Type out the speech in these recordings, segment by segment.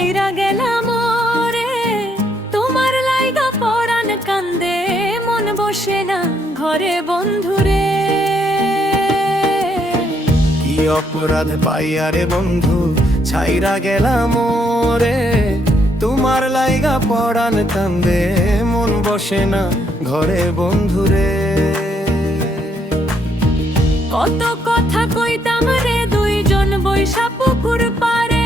ছাইরা গেলাম রে তোমার লাইগা পরাণ কান্দে মন বসে না ঘরে বন্ধুরে। কি অপরাধ পাইয়া রে বন্ধু ছাইরা গেলাম রে তোমার লাইগা পরাণ কান্দে মন বসে না ঘরে বন্ধুরে। কত কথা কইতাম রে দুইজন বৈশা পুকুর পারে,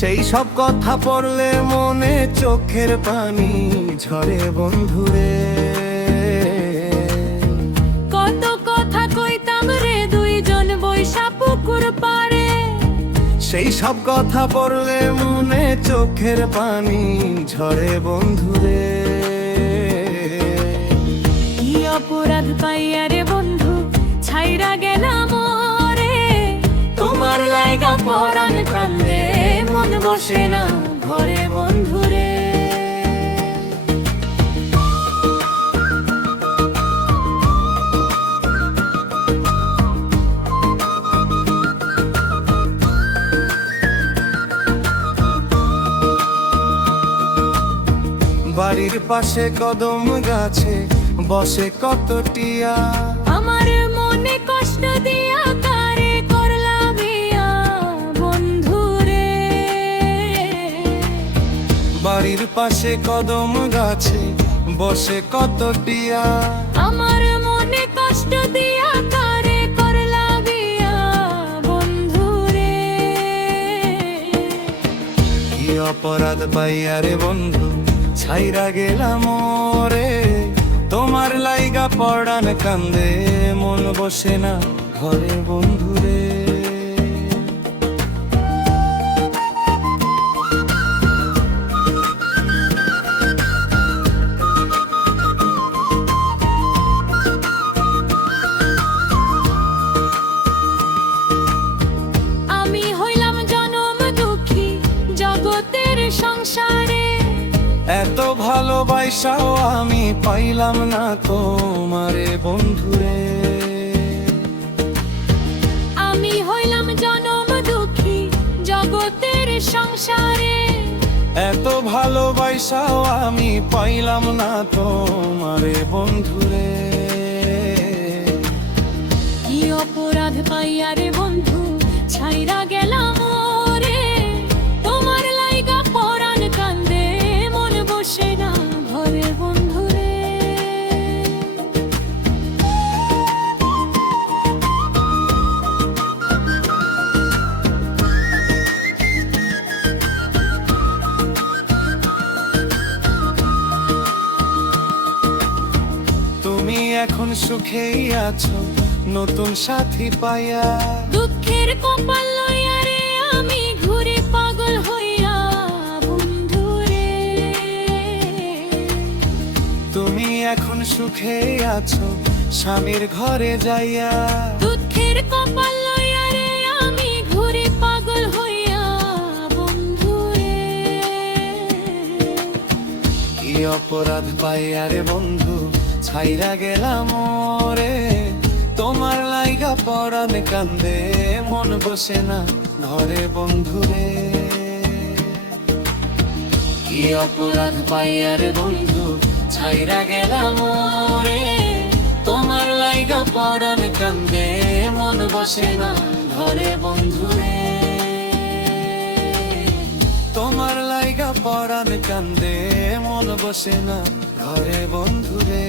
সেই সব কথা পড়লে মনে চোখের পানি ঝরে বন্ধুরে। কত কথা কইতাম রে দুইজন বৈশা পুকুর পারে, সেই সব কথা পড়লে মনে চোখের পানি ঝরে বন্ধুরে। কি অপরাধ পাইয়া রে বন্ধু ছাইরা গেলাম রে তোমার লাইগা পরাণ কান্দে মন বসে না ঘরে বন্ধুরে। বাড়ির পাশে কদম গাছে বসে কত টিয়া, আমার মনে কষ্ট দিয়া কারে করলা বিয়া বন্ধুরে। বাড়ির পাশে কদম গাছে বসে কত টিয়া, আমার মনে কষ্ট দিয়া কারে করলা বিয়া বন্ধুরে। কি অপরাধ পাইয়া রে বন্ধু ছাইরা গেলাম রে তোমার লাইগা পরাণ কান্দে মন বসে না ঘরে বন্ধুরে। আমি হইলাম জনম দুঃখী জগতের সংসারে, এত ভালোবাসাও আমি পাইলাম না তোমারে বন্ধুরে। আমি হইলাম জনম দুঃখী জগতের সংসারে, এত ভালোবাসাও আমি পাইলাম না তোমারে বন্ধুরে। কি অপরাধ পাইয়া রে বন্ধু ছাইরা গেলাম রে তোমার লাইগা পরাণ কান্দে মন বসে না ঘরে বন্ধুরে। তুমি এখন সুখেই আছো নতুন সাথী পাইয়া, দুঃখের কপাল লইয়া রে আমি ঘুরে পাগল হইয়া বন্ধুরে। তুমি এখন সুখেই আছো স্বামীর ঘরে যাইয়া, দুঃখের কপাল লইয়া রে আমি ঘুরে পাগল হইয়া বন্ধুরে। কি অপরাধ পাইয়া রে বন্ধু ছাইরা গেলাম রে তোমার লাইগা পরাণ কান্দে মন বসে না ঘরে বন্ধুরে। কি অপরাধ পাইয়া রে বন্ধু ছাইরা গেলাম রে তোমার লাইগা পরাণ কান্দে মন বসে না ঘরে বন্ধুরে। তোমার লাইগা পরাণ কান্দে মন বসে না ঘরে বন্ধুরে।